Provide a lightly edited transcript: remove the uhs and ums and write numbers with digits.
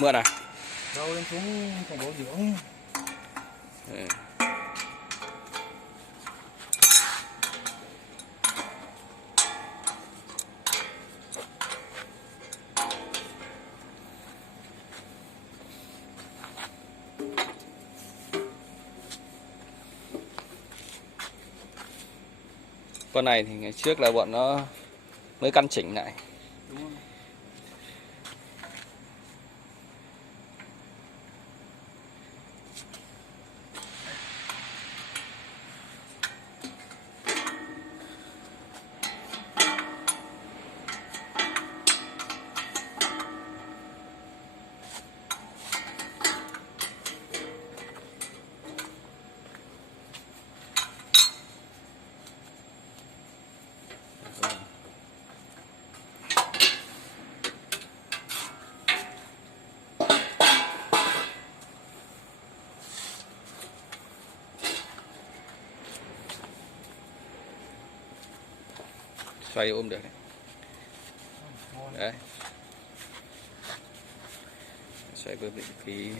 Mượn à? Đâu em xuống thành phố Dưỡng. Ừ. Con này thì ngày trước là bọn nó mới căn chỉnh lại. Đúng không? Xoay ôm được đấy. Đấy. Xoay bơm định khí.